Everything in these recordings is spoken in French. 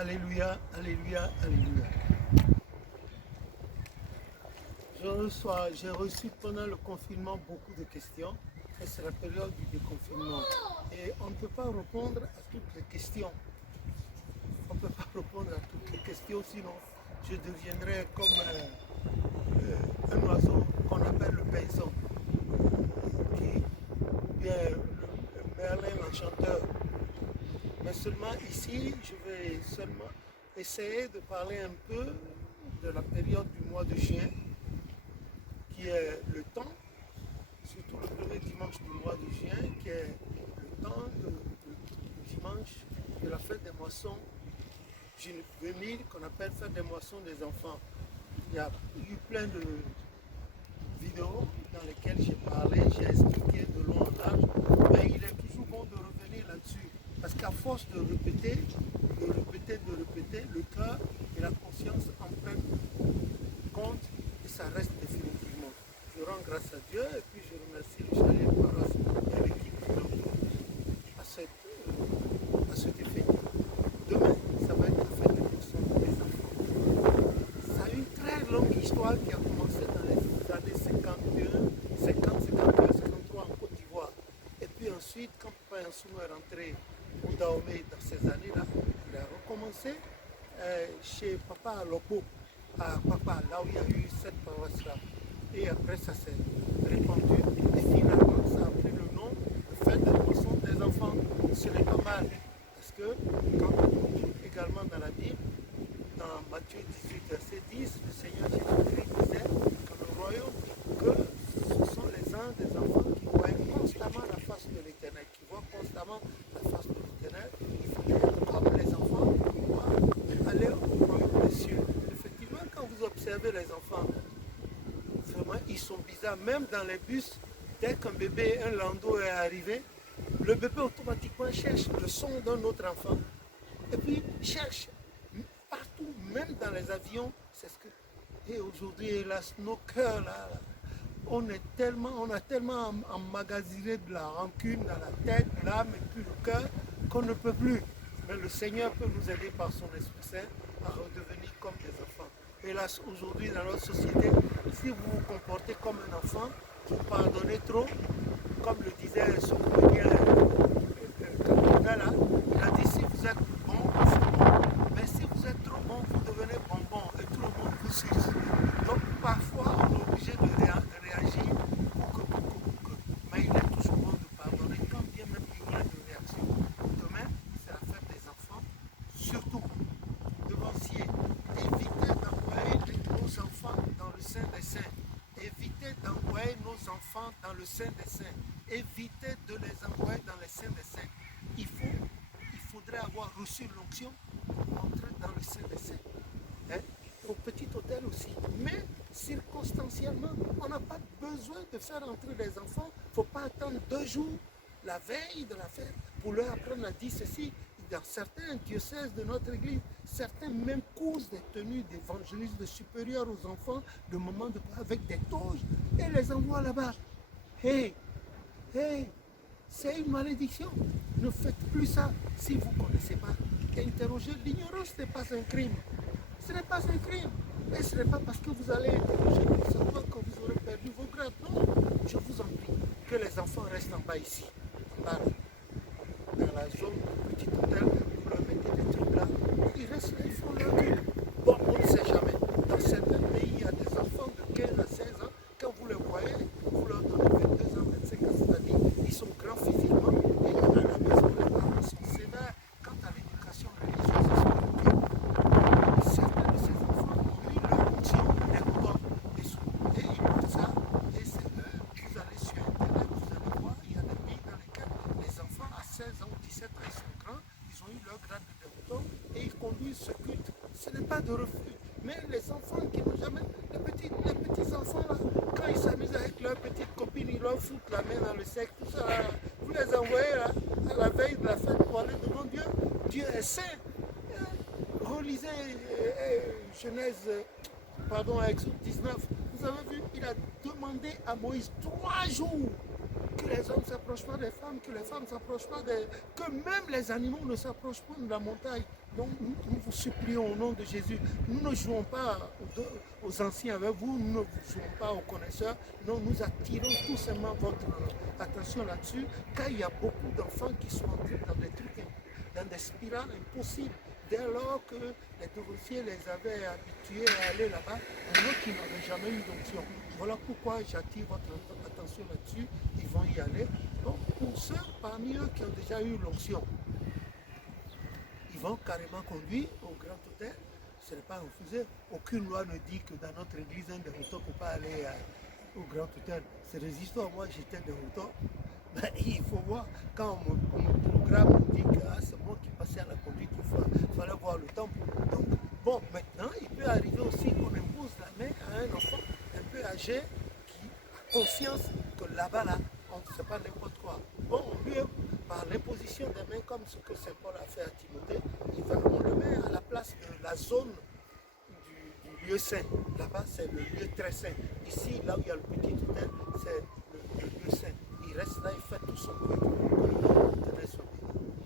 Alléluia, alléluia, alléluia. J'ai reçu pendant le confinement beaucoup de questions et c'est la période du déconfinement. Et on ne peut pas répondre à toutes les questions. On ne peut pas répondre à toutes les questions, sinon je deviendrai comme un oiseau qu'on appelle le pinson, qui bien le merlin l'enchanteur. Mais seulement ici, je vais seulement essayer de parler un peu de la période du mois de juin, qui est le temps, surtout le premier dimanche du mois de juin, qui est le temps de dimanche de la fête des moissons juvénile qu'on appelle fête des moissons des enfants. Il y a eu plein de vidéos dans lesquelles j'ai parlé, j'ai expliqué de long en large, mais il est toujours bon de revenir là-dessus. Parce qu'à force de répéter, le cœur et la conscience en prennent compte et ça reste définitivement. Je rends grâce à Dieu et puis je remercie le chalet paroisse et l'équipe qui l'entoure à cet effet. Demain, ça va être la fête de moisson des enfants. Ça a une très longue histoire qui a commencé dans les années 51, 50, 51, 53 en Côte d'Ivoire. Et puis ensuite, quand Papa Yansounou est rentré au Dahomey dans ces années-là, il a recommencé chez Papa Lopo, à Papa, là où il y a eu cette paroisse-là. Et après, ça s'est répandu. Et finalement, ça a pris le nom de fête de moisson des enfants. Ce n'est pas mal. Parce que quand on trouve également dans la Bible, dans Matthieu 18, verset 10, le Seigneur Jésus-Christ disait que le royaume, que ce sont les uns des enfants qui voient constamment la face de l'Éternel, qui voient constamment la face de l'Éternel. Il faut être comme les enfants pour pouvoir aller au royaume des cieux. Effectivement, quand vous observez les enfants, vraiment, ils sont bizarres. Même dans les bus, dès qu'un bébé, un landau est arrivé, le bébé automatiquement cherche le son d'un autre enfant. Et puis, cherche partout, même dans les avions. C'est ce que. Et aujourd'hui, hélas, nos cœurs, là, on a tellement emmagasiné de la rancune dans la tête, l'âme et puis le cœur qu'on ne peut plus. Mais le Seigneur peut nous aider par son Esprit Saint à redevenir comme des enfants. Hélas, aujourd'hui, dans notre société, si vous vous comportez comme un enfant, vous pardonnez trop, comme le disait ce comédien là, il a dit si vous êtes bon, c'est bon. Mais si vous êtes trop bon, vous devenez bonbon et tout le monde vous suce. Donc parfois, on est obligé de réagir pour que. Mais il est toujours bon de pardonner quand bien même il y a de réaction. Demain, c'est la fête des enfants. Surtout, devancier, évitez d'envoyer nos enfants dans le sein des saints. Évitez d'envoyer nos enfants dans le sein des saints. Évitez de les envoyer dans le sein des saints. Il faudrait avoir reçu l'onction pour entrer dans le sein des saints. Hein? Au petit hôtel aussi. Mais circonstanciellement, on n'a pas besoin de faire entrer les enfants. Il ne faut pas attendre 2 jours, la veille de la fête, pour leur apprendre à dire ceci. Dans certains diocèses de notre église, certains même causent des tenues d'évangélisme de supérieurs aux enfants, de moments de avec des toges, et les envoient là-bas. Hey, c'est une malédiction. Ne faites plus ça si vous ne connaissez pas. Interroger l'ignorance n'est pas un crime. Ce n'est pas un crime. Et ce n'est pas parce que vous allez interroger pour savoir que vous aurez perdu vos grades. Non, je vous en prie, que les enfants restent en bas ici. Là, dans la zone du petit hôtel, vous leur mettez des trucs là. Ils restent là, ils font leur truc. Bon, on ne sait jamais. Dans certains pays, il y a des enfants de 15 à 16 ans. Quand vous les voyez, vous leur donnez 22 ans, 25 ans, c'est-à-dire ils sont grands physiquement et à la maison, les parents sont sévères quant à l'éducation religieuse et spirituelle. Certains de ces enfants ont eu leur onction et ils portent ça. Et c'est vous allez sur Internet, vous allez voir, il y a des pays dans lesquels les enfants à 16 ans ou 17 ans, ils sont grands, ils ont eu leur grade de débutant et ils conduisent ce culte. Ce n'est pas de refus. Mais les enfants qui n'ont jamais, les petits enfants là, quand ils s'amusent avec leurs petites copines, ils leur foutent la main dans le sec, tout ça là, vous les envoyez là, à la veille de la fête pour aller devant Dieu. Dieu est saint. Relisez Genèse, Exode 19. Vous avez vu, il a demandé à Moïse 3 jours que les hommes ne s'approchent pas des femmes, que les femmes ne s'approchent pas des... que même les animaux ne s'approchent pas de la montagne. Donc nous vous supplions au nom de Jésus. Nous ne jouons pas aux anciens avec vous, nous ne jouons pas aux connaisseurs. Non, nous attirons tout simplement votre attention là-dessus, car il y a beaucoup d'enfants qui sont entrés dans des trucs, dans des spirales impossibles. Dès lors que les devanciers les avaient habitués à aller là-bas, alors qu'ils n'avaient jamais eu d'onction. Voilà pourquoi j'attire votre attention là-dessus. Ils vont y aller. Donc, pour ceux parmi eux qui ont déjà eu l'onction, ils vont carrément conduire au grand hôtel. Ce n'est pas refusé. Aucune loi ne dit que dans notre église, un déroutant ne peut pas aller au grand hôtel. C'est des histoires. Moi, j'étais déroutant. Ben, il faut voir, quand on me programme, on dit que c'est moi qui passais à la conduite, il fallait voir le temple. Donc, bon, maintenant, il peut arriver aussi qu'on impose la main à un enfant un peu âgé qui a conscience que là-bas, là, on ne sait pas n'importe quoi. Bon, lui, par l'imposition des mains, comme ce que Saint Paul a fait à Timothée, on le met à la place de la zone du lieu saint. Là-bas, c'est le lieu très saint. Ici, là où il y a le petit hôtel, c'est le lieu saint. Il reste là, il fait tout son truc.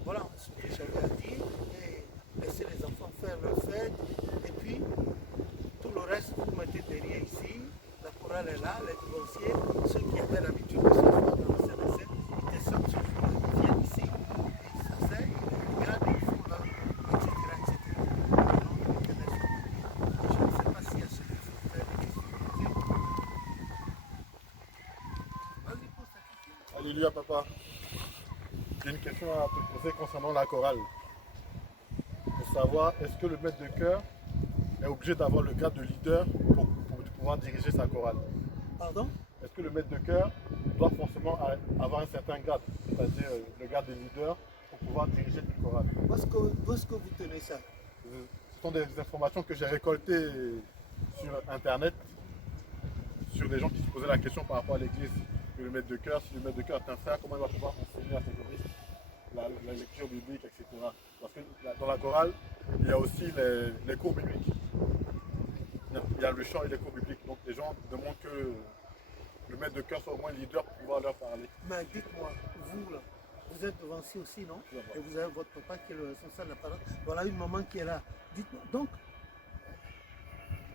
Voilà ce que j'avais à dire. Et laisser les enfants faire leur fête. Et puis, tout le reste, vous mettez derrière ici. La chorale est là, les devanciers. Ceux qui avaient l'habitude de s'asseoir dans le CNC, ils descendent sur le jour, ils viennent ici. Et ils s'asseyent, ils regardent, ils font là, etc. Je ne sais pas s'il y a ceux qui sont faire des questions. Vas-y, pose ta question. Alléluia, papa. J'ai une question à te poser concernant la chorale. Pour savoir, est-ce que le maître de chœur est obligé d'avoir le grade de leader pour pouvoir diriger sa chorale? Pardon? Est-ce que le maître de chœur doit forcément avoir un certain grade, c'est-à-dire le grade de leader, pour pouvoir diriger une chorale? Où est-ce que vous tenez ça? Ce sont des informations que j'ai récoltées sur Internet, sur des gens qui se posaient la question par rapport à l'église. Le maître de chœur, si le maître de chœur est un frère, comment il va pouvoir enseigner à ses choristes la lecture biblique, etc. Parce que dans la chorale, il y a aussi les cours bibliques. Il y a le chant et les cours bibliques. Donc les gens demandent que le maître de chœur soit au moins leader pour pouvoir leur parler. Mais dites-moi, vous là, vous êtes devancier aussi, non? Et vous avez votre papa qui est le responsable de la parole. Voilà une maman qui est là. Dites-moi, donc,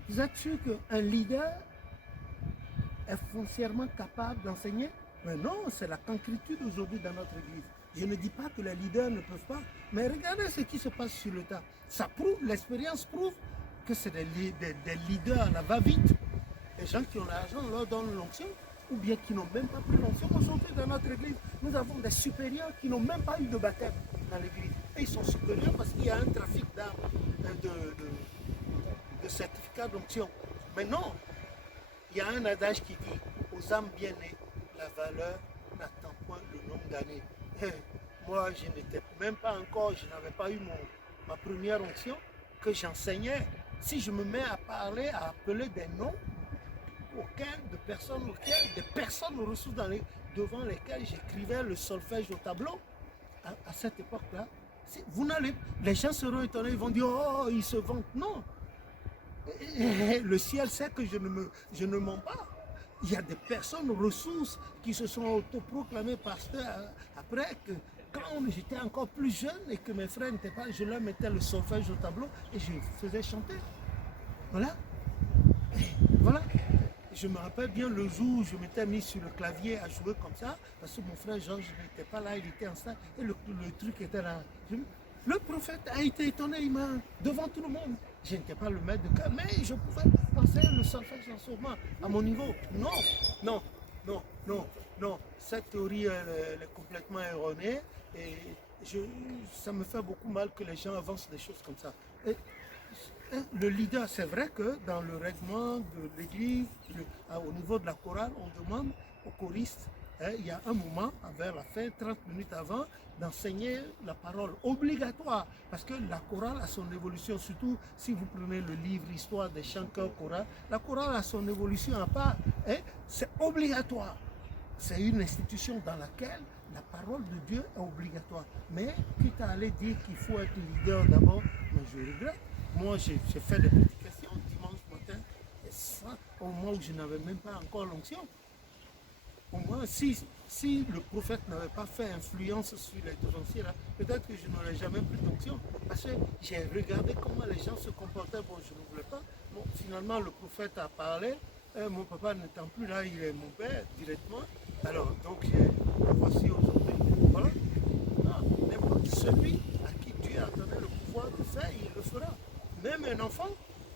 vous êtes sûr qu'un leader est foncièrement capable d'enseigner? Mais non, c'est la concrétude aujourd'hui dans notre église. Je ne dis pas que les leaders ne peuvent pas, mais regardez ce qui se passe sur le tas. Ça prouve, l'expérience prouve que c'est des leaders à la va-vite. Les gens qui ont l'argent leur donnent l'onction, ou bien qui n'ont même pas pris l'onction. Aujourd'hui, dans notre église, nous avons des supérieurs qui n'ont même pas eu de baptême dans l'église. Et ils sont supérieurs parce qu'il y a un trafic d'armes, de certificats d'onction. Mais non, il y a un adage qui dit, aux âmes bien nées, la valeur n'attend point le nombre d'années. Moi, je n'étais même pas encore, je n'avais pas eu ma première onction que j'enseignais. Si je me mets à parler, à appeler des noms, de personnes ressources devant lesquelles j'écrivais le solfège au tableau, à cette époque-là, les gens seront étonnés, ils vont dire, oh, ils se vantent. Non. Le ciel sait que je ne mens pas. Il y a des personnes ressources qui se sont autoproclamées pasteurs après que quand j'étais encore plus jeune et que mes frères n'étaient pas, je leur mettais le solfège au tableau et je faisais chanter. Voilà. Et voilà. Je me rappelle bien le jour où je m'étais mis sur le clavier à jouer comme ça, parce que mon frère Georges n'était pas là, il était en salle, et le truc était là. Le prophète a été étonné, il m'a devant tout le monde. Je n'étais pas le maître de chœur, mais je pouvais enseigner le solfège enseignement à mon niveau. Non, non, non, non, non. Cette théorie elle est complètement erronée et ça me fait beaucoup mal que les gens avancent des choses comme ça. Et le leader, c'est vrai que dans le règlement de l'église, au niveau de la chorale, on demande aux choristes, il y a un moment, vers la fin, 30 minutes avant, d'enseigner la parole obligatoire, parce que la chorale a son évolution, surtout si vous prenez le livre Histoire des chanteurs chorales, la chorale a son évolution à part, c'est obligatoire. C'est une institution dans laquelle la parole de Dieu est obligatoire. Mais quitte à aller dire qu'il faut être leader d'abord, mais je regrette. Moi, j'ai fait des prédications dimanche matin, et ça, au moment où je n'avais même pas encore l'onction. Au moins, si si le prophète n'avait pas fait influence sur les devanciers là, peut-être que je n'aurais jamais pris d'onction. Parce que j'ai regardé comment les gens se comportaient. Bon, je ne voulais pas. Bon, finalement, le prophète a parlé. Mon papa n'étant plus là, il est mon père directement. Alors, donc, le voici aujourd'hui. Voilà. N'importe celui à qui Dieu a donné le pouvoir de faire, il le fera. Même un enfant,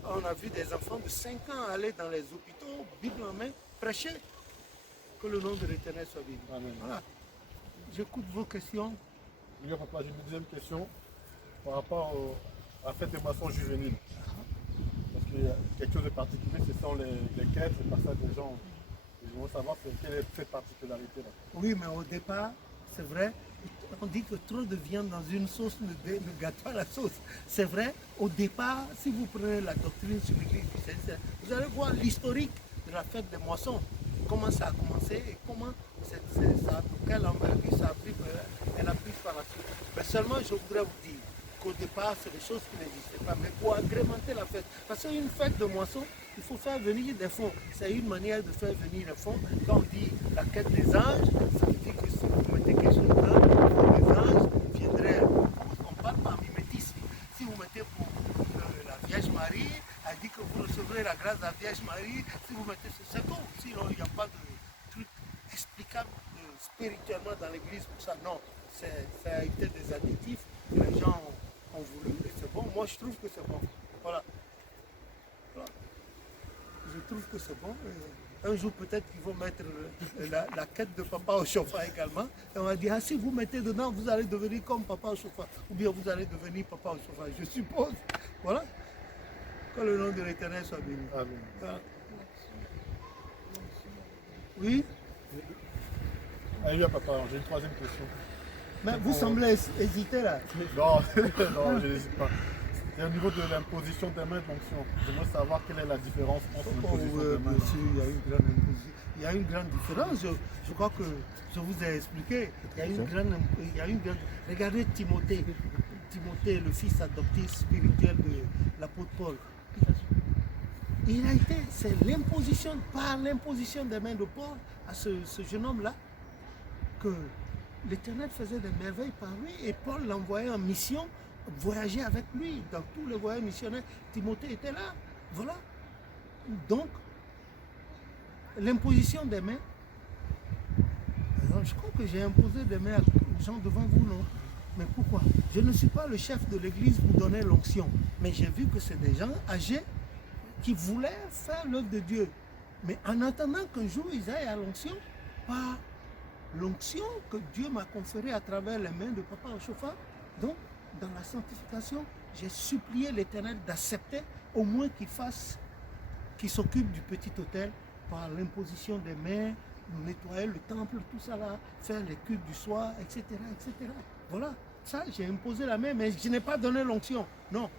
on a vu des enfants de 5 ans aller dans les hôpitaux, Bible en main, prêcher. Que le nom de l'Éternel soit béni. Amen. Voilà. J'écoute vos questions. Oui, papa, j'ai une deuxième question par rapport à la fête des moissons juvéniles. Parce qu'il y a quelque chose de particulier, ce sont les quêtes, c'est pas ça des gens. Ils vont savoir quelle est cette particularité-là. Oui, mais au départ, c'est vrai, on dit que trop de viande dans une sauce ne gâte pas la sauce. C'est vrai, au départ, si vous prenez la doctrine sur l'Église, vous allez voir l'historique de la fête des moissons. Comment ça a commencé et comment quelle envergure ça a pris, elle a pris par la suite. Mais seulement, je voudrais vous dire qu'au départ, c'est des choses qui n'existaient pas. Mais pour agrémenter la fête, parce qu'une fête de moisson, il faut faire venir des fonds. C'est une manière de faire venir des fonds. Quand on dit la quête des anges, ça veut dire que si vous mettez quelque chose là, les anges viendraient. On ne parle pas en mimétisme. Si vous mettez pour la Vierge Marie, elle dit que vous recevrez la grâce de la Vierge Marie. Si vous mettez ce, c'est tout. Sinon, il n'y a pas de truc explicable spirituellement dans l'église pour ça. Non, ça a été des additifs que les gens ont voulu et c'est bon. Moi, je trouve que c'est bon. Voilà. Je trouve que c'est bon. Un jour, peut-être qu'ils vont mettre la quête de papa au chauffard également. Et on va dire, ah, si vous mettez dedans, vous allez devenir comme papa au chauffard. Ou bien vous allez devenir papa au chauffard. Je suppose. Voilà. Que le nom de l'Éternel soit béni. Amen. Voilà. Oui. Allez, papa, j'ai une troisième question. Mais vous semblez hésiter là. Non, non, je n'hésite pas. C'est au niveau de l'imposition des mains de l'onction. J'aimerais savoir quelle est la différence entre l'imposition des mains. Bien sûr, il y a une grande différence. Je crois que je vous ai expliqué. Il y a une grande. Regardez Timothée. Timothée, le fils adoptif spirituel de l'apôtre Paul. Il a été, c'est l'imposition, par l'imposition des mains de Paul à ce jeune homme-là, que l'Éternel faisait des merveilles par lui et Paul l'envoyait en mission, voyager avec lui dans tous les voyages missionnaires. Timothée était là, voilà. Donc, l'imposition des mains, alors, je crois que j'ai imposé des mains aux gens devant vous, non? Mais pourquoi? Je ne suis pas le chef de l'église pour donner l'onction, mais j'ai vu que c'est des gens âgés qui voulaient faire l'œuvre de Dieu. Mais en attendant qu'un jour ils aillent à l'onction, par l'onction que Dieu m'a conférée à travers les mains de papa au chauffard, donc dans la sanctification, j'ai supplié l'Éternel d'accepter au moins qu'il s'occupe du petit autel par l'imposition des mains, nettoyer le temple, tout ça là, faire les cultes du soir, etc., etc. Voilà, ça j'ai imposé la main, mais je n'ai pas donné l'onction. Non,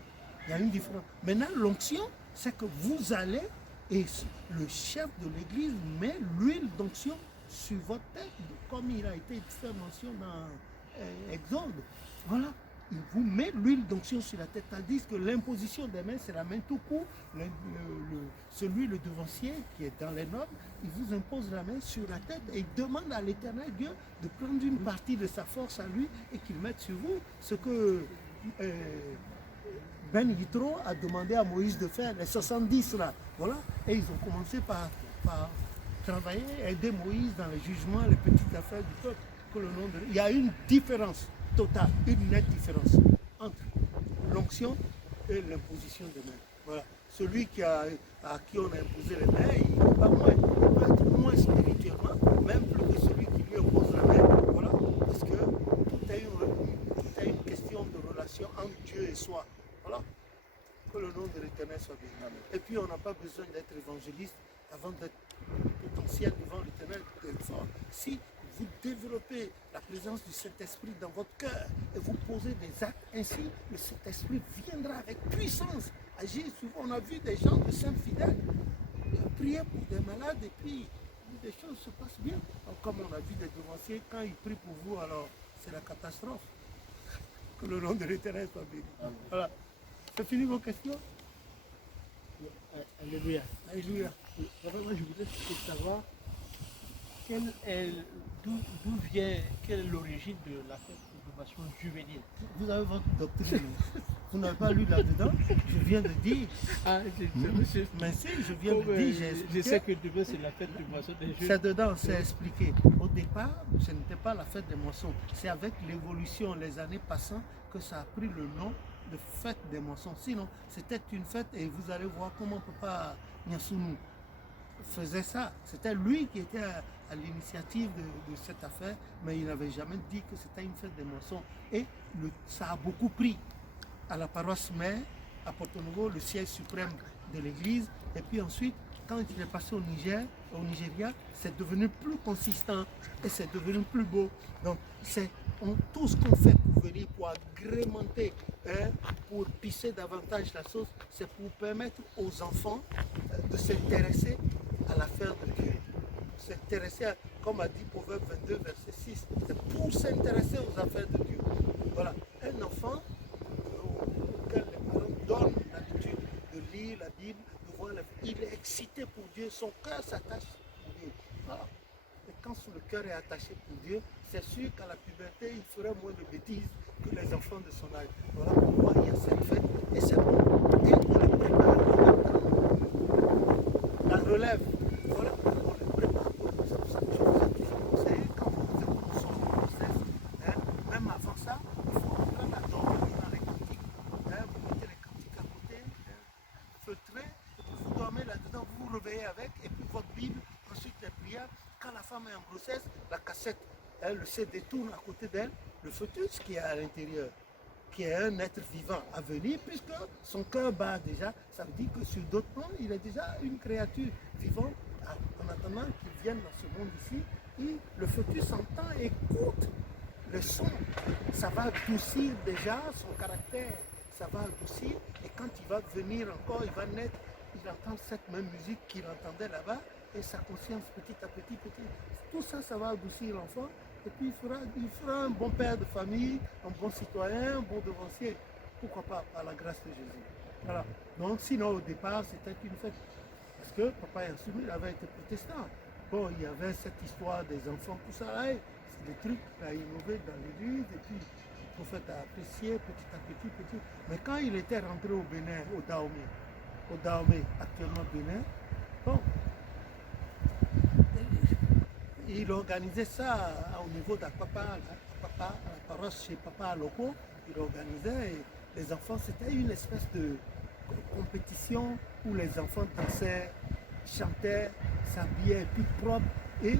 il y a une différence. Maintenant, l'onction, c'est que vous allez et le chef de l'église met l'huile d'onction sur votre tête, comme il a été fait mention dans Exode. Voilà, il vous met l'huile d'onction sur la tête, tandis que l'imposition des mains, c'est la main tout court. Celui, le devancier, qui est dans les nobles, il vous impose la main sur la tête et il demande à l'Éternel Dieu de prendre une partie de sa force à lui et qu'il mette sur vous ce que Ben Yitro a demandé à Moïse de faire, les 70 là. Voilà, et ils ont commencé par travailler, aider Moïse dans les jugements, les petites affaires du peuple. Que le nom de... Il y a une différence totale, une nette différence entre l'onction et l'imposition des mains. Voilà. Celui à qui on a imposé les mains, il n'est pas moins. Il peut être moins spirituellement, même plus que celui qui lui impose la main. Voilà. Parce que tout est une question de relation entre Dieu et soi. Voilà. Que le nom de l'Éternel soit béni. Et puis on n'a pas besoin d'être évangéliste avant d'être potentiel devant l'Éternel. Si vous développez la présence du Saint-Esprit dans votre cœur et vous posez des actes ainsi, le Saint-Esprit viendra avec puissance agir sur vous. On a vu des gens de saints fidèles prier pour des malades et puis des choses se passent bien. Alors, comme on a vu des devanciers, quand ils prient pour vous, alors c'est la catastrophe. Que le nom de l'Éternel soit béni. Voilà. C'est fini vos questions? Alléluia. Alléluia. Moi, je voudrais savoir D'où vient, quelle est l'origine de la fête de moisson juvénile? Vous avez votre doctrine. Vous n'avez pas lu là-dedans? Je viens de dire. Ah, Mais si, je viens de dire, j'ai je sais expliqué. que demain c'est la fête de moisson des jeunes. C'est dedans, c'est expliqué. Au départ, ce n'était pas la fête des moissons. C'est avec l'évolution, les années passant, que ça a pris le nom de fête des moissons. Sinon, c'était une fête et vous allez voir comment Papa Nyasunu faisait ça. C'était lui qui était à l'initiative de cette affaire, mais il n'avait jamais dit que c'était une fête des moissons. Et ça a beaucoup pris à la paroisse mère, à Porto Novo, le siège suprême de l'église. Et puis ensuite, quand il est passé au Nigeria, c'est devenu plus consistant et c'est devenu plus beau. Donc, tout ce qu'on fait pour venir, pour agrémenter, hein, pour pisser davantage la sauce, c'est pour permettre aux enfants de s'intéresser à l'affaire de Dieu. S'intéresser, comme a dit Proverbe 22, verset 6, c'est pour s'intéresser aux affaires de Dieu. Voilà, un enfant auquel les parents donnent l'habitude de lire la Bible, de voir il est excité pour Dieu, son cœur s'attache pour Dieu. Voilà. Et quand le cœur est attaché pour Dieu, c'est sûr qu'à la puberté, il ferait moins de bêtises que les enfants de son âge. Voilà pourquoi il y a cette fête et c'est bon. Et on les prépare en même temps. La relève, voilà, on les prépare. C'est pour ça que je vous ai toujours conseillé, quand vous commencez une grossesse, hein, même avant ça, il faut apprendre à dormir dans les cantiques. Hein, vous mettez les cantiques à côté, hein, feutrés, et puis vous dormez là-dedans, vous vous réveillez avec, et puis votre Bible, ensuite les prières. Quand la femme est en grossesse, la cassette, elle, le CD tourne à côté d'elle, le fœtus qui est à l'intérieur, qui est un être vivant à venir, puisque son cœur bat déjà, ça veut dire que sur d'autres plans, il est déjà une créature vivante. En attendant qu'il vienne dans ce monde ici, et le fœtus entend et écoute le son. Ça va adoucir déjà son caractère, ça va adoucir, et quand il va venir encore, il va naître, il entend cette même musique qu'il entendait là-bas, et sa conscience petit à petit, tout ça, ça va adoucir l'enfant, et puis il fera un bon père de famille, un bon citoyen, un bon devancier. Pourquoi pas, par la grâce de Jésus. Voilà. Donc sinon, au départ, c'était une fête. Parce que Papa Yansumi avait été protestant. Bon, il y avait cette histoire des enfants, tout ça là, c'est des trucs qu'il a innové dans l'église, et puis le prophète a apprécié petit à petit. Mais quand il était rentré au Bénin, au Dahomey, actuellement Bénin, bon, il organisait ça au niveau d'Apapa, la paroisse chez Papa Aloko, il organisait, et les enfants, c'était une espèce de compétition où les enfants dansaient, chantaient, s'habillaient plus propre et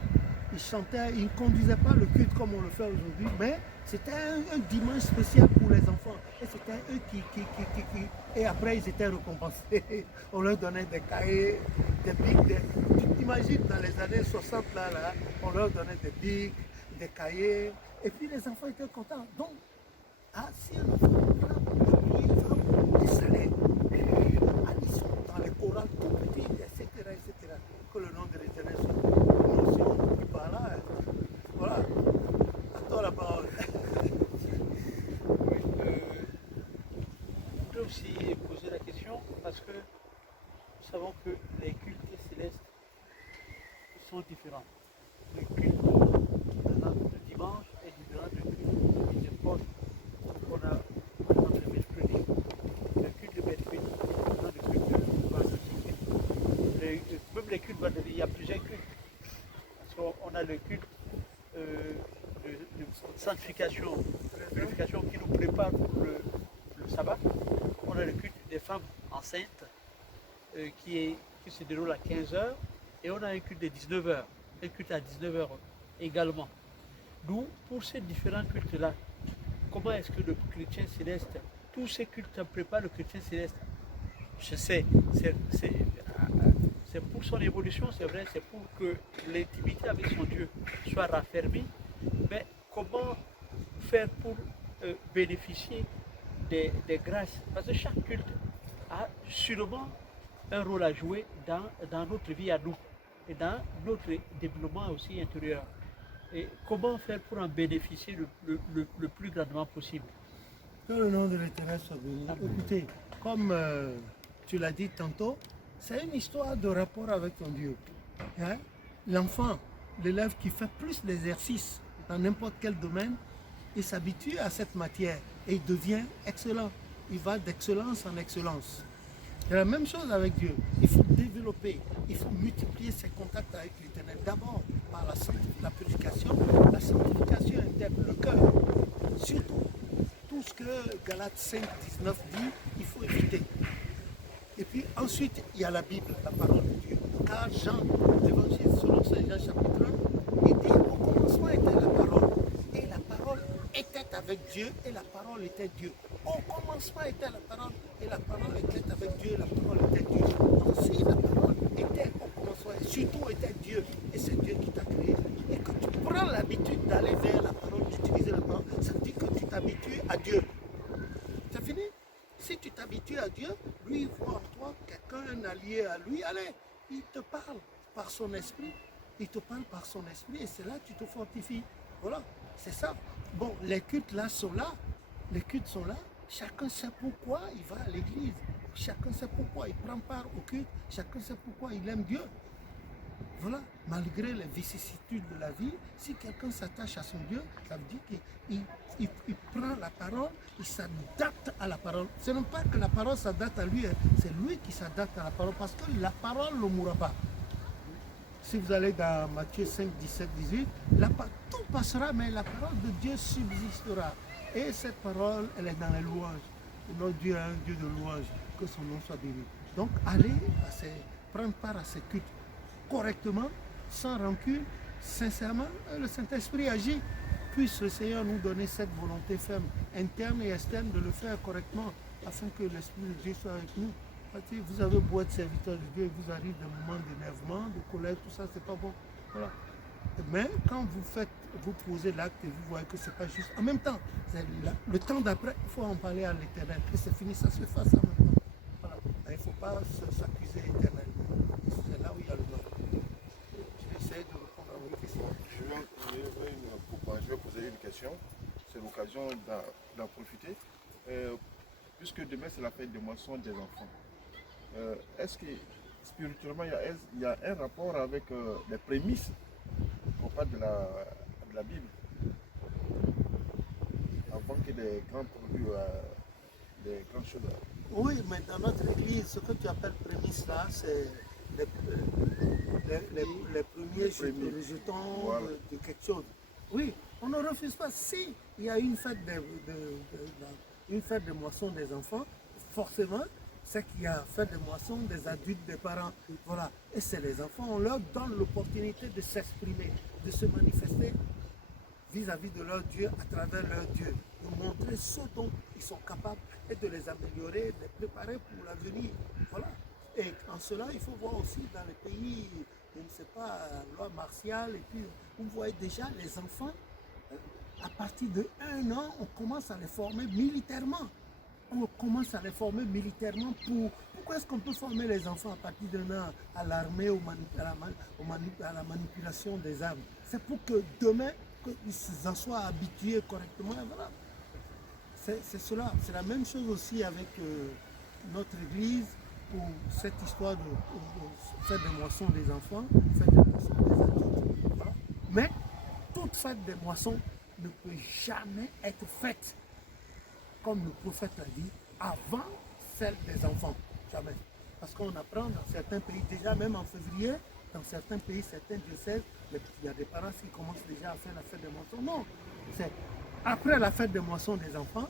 ils chantaient, ils ne conduisaient pas le culte comme on le fait aujourd'hui, mais c'était un dimanche spécial pour les enfants. Et c'était eux qui. Et après, ils étaient récompensés. On leur donnait des cahiers, des bics. Tu t'imagines, dans les années 60, là, on leur donnait des bics, des cahiers. Et puis les enfants étaient contents. Donc, si un enfant aujourd'hui, ils salaient. Ils sont dans les chorales tout petits, etc. Que le nom de l'Éternel soit. Nous aussi, on n'oublie pas là. Voilà. À toi la parole. Je voudrais aussi poser la question parce que nous savons que les cultes célestes sont différents. Le culte de dimanche est différent du culte de Pentecôte qu'on a le mercredi. Le culte de mercredi est différent du culte de vendredi. Même les cultes vendredi, il y a plusieurs cultes. Parce qu'on a le culte de sanctification, purification qui nous prépare pour le sabbat. On a le culte des femmes enceintes qui se déroule à 15h et on a un culte de 19h, un culte à 19h également. Nous, pour ces différents cultes-là, comment est-ce que le chrétien céleste, tous ces cultes préparent le chrétien céleste? Je sais, c'est pour son évolution, c'est vrai, c'est pour que l'intimité avec son Dieu soit raffermie, mais comment faire pour bénéficier des grâces? Parce que chaque culte a sûrement un rôle à jouer dans notre vie à nous et dans notre développement aussi intérieur. Et comment faire pour en bénéficier le plus grandement possible? Que le nom de l'Éternel soit béni. Écoutez, comme tu l'as dit tantôt, c'est une histoire de rapport avec ton Dieu. Hein? L'enfant, l'élève qui fait plus d'exercices dans n'importe quel domaine, il s'habitue à cette matière et il devient excellent. Il va d'excellence en excellence. C'est la même chose avec Dieu. Il faut développer, il faut multiplier ses contacts avec l'Éternel. D'abord par la purification. La sanctification intègre le cœur. Surtout, tout ce que Galates 5, 19 dit, il faut éviter. Et puis ensuite, il y a la Bible, la parole de Dieu. Car Jean, l'évangile selon Saint Jean chapitre 1, il dit au commencement était la parole. Et la parole était avec Dieu et la parole était Dieu. Au commencement était la parole et la parole était avec Dieu et la parole était Dieu. Donc si la parole était au commencement et surtout était Dieu et c'est Dieu qui t'a créé et que tu prends l'habitude d'aller vers la parole, d'utiliser la parole, ça veut dire que tu t'habitues à Dieu. C'est fini. Si tu t'habitues à Dieu, lui voit en toi quelqu'un, un allié à lui, allez, il te parle par son esprit. Il te parle par son esprit et c'est là que tu te fortifies. Voilà, c'est ça. Bon, les cultes là sont là. Les cultes sont là. Chacun sait pourquoi il va à l'église. Chacun sait pourquoi il prend part au culte. Chacun sait pourquoi il aime Dieu. Voilà, malgré les vicissitudes de la vie, si quelqu'un s'attache à son Dieu, ça veut dire qu'il prend la parole, il s'adapte à la parole. Ce n'est pas que la parole s'adapte à lui, c'est lui qui s'adapte à la parole, parce que la parole ne mourra pas. Si vous allez dans Matthieu 5, 17, 18, tout passera, mais la parole de Dieu subsistera. Et cette parole, elle est dans les louanges. Notre Dieu est un Dieu de louanges, que son nom soit béni. Donc, allez prendre part à ces cultes correctement, sans rancune, sincèrement, le Saint-Esprit agit. Puisse le Seigneur nous donner cette volonté ferme, interne et externe, de le faire correctement, afin que l'Esprit de Dieu soit avec nous. Parce que vous avez beau être serviteur de Dieu, il vous arrive des moments d'énervement, de colère, tout ça, c'est pas bon. Voilà. Mais quand vous posez l'acte et vous voyez que c'est pas juste, en même temps, le temps d'après, il faut en parler à l'Éternel. Et c'est fini, ça se fasse en même temps. Voilà. Il ne faut pas s'accuser éternellement. C'est là où il y a le mal. J'essaie de répondre à votre question. Je vais poser une question. C'est l'occasion d'en profiter. Puisque demain, c'est la fête de moisson des enfants. Est-ce que spirituellement, il y a un rapport avec les prémices qu'on parle de la Bible? Avant que les grands produits, les grandes choses. Oui, mais dans notre église, ce que tu appelles prémices là, c'est les premiers jetons voilà. de quelque chose. Oui, on ne refuse pas. Si il y a une fête de moisson des enfants, forcément, c'est qu'il y a fête de moisson des adultes, des parents. Voilà. Et c'est les enfants, on leur donne l'opportunité de s'exprimer, de se manifester vis-à-vis de leur Dieu, à travers leur Dieu, de montrer ce dont ils sont capables et de les améliorer, de les préparer pour l'avenir. Voilà. Et en cela, il faut voir aussi dans les pays, je ne sais pas, loi martiale, et puis vous voyez déjà les enfants, à partir de 1 an, on commence à les former militairement. On commence à les former militairement Pourquoi est-ce qu'on peut former les enfants à partir d'un an à l'armée, à la manipulation des armes? C'est pour que demain, qu'ils en soient habitués correctement. Voilà. C'est cela. C'est la même chose aussi avec notre église pour cette histoire de fête des moissons des enfants, fête des moissons des adultes. Voilà. Mais toute fête des moissons ne peut jamais être faite, comme le prophète l'a dit, avant celle des enfants. Jamais. Parce qu'on apprend dans certains pays, déjà même en février, dans certains pays, certains diocèses, il y a des parents qui commencent déjà à faire la fête des moissons. Non, c'est après la fête des moissons des enfants,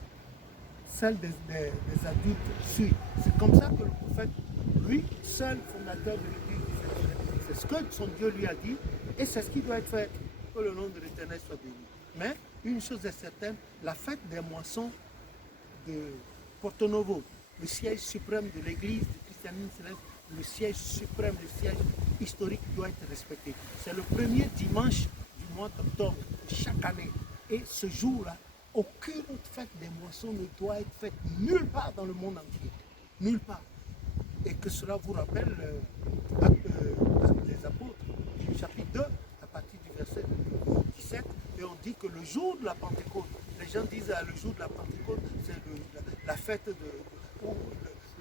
celle des adultes suit. C'est comme ça que le prophète, lui, seul fondateur de l'église, c'est ce que son Dieu lui a dit et c'est ce qui doit être fait. Que le nom de l'Éternel soit béni. Mais une chose est certaine, la fête des moissons de Porto Novo, le siège suprême de l'église du christianisme céleste, le siège suprême, le siège historique doit être respecté. C'est le premier dimanche du mois d'octobre de chaque année. Et ce jour-là, aucune autre fête des moissons ne doit être faite nulle part dans le monde entier. Nulle part. Et que cela vous rappelle Actes des Apôtres, chapitre 2, à partir du verset 17, et on dit que le jour de la Pentecôte, les gens disent le jour de la Pentecôte, c'est la fête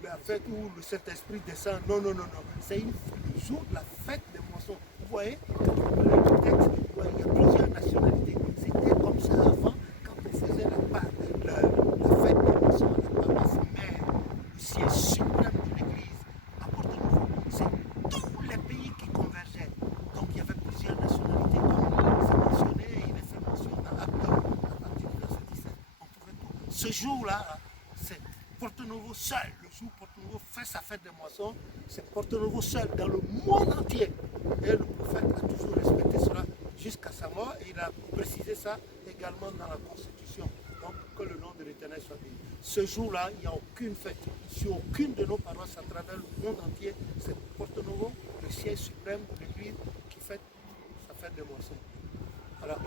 la fête où le Saint-Esprit descend. Non, non, non, non. C'est le jour de la fête des moissons. Vous voyez, quand vous prenez le texte, il y a plusieurs nationalités. C'était comme ça avant, quand on faisait la fête des moissons à la paroisse mère, le siège suprême de l'Église à Porto-Novo. C'est tous les pays qui convergeaient. Donc il y avait plusieurs nationalités, comme c'est mentionné, il est fait mention dans Acte 1, à partir du verset 17. On trouvait tout. Ce jour-là, c'est Porto-Novo seul. Le jour où Porto-Novo fait sa fête des moissons, c'est Porto-Novo seul dans le monde entier. Et le prophète a toujours respecté cela jusqu'à sa mort. Et il a précisé ça également dans la Constitution. Donc que le nom de l'Éternel soit béni. Ce jour-là, il n'y a aucune fête. Sur aucune de nos paroisses à travers le monde entier, c'est Porto-Novo, le siège suprême de l'Église, qui fête sa fête des moissons. Voilà.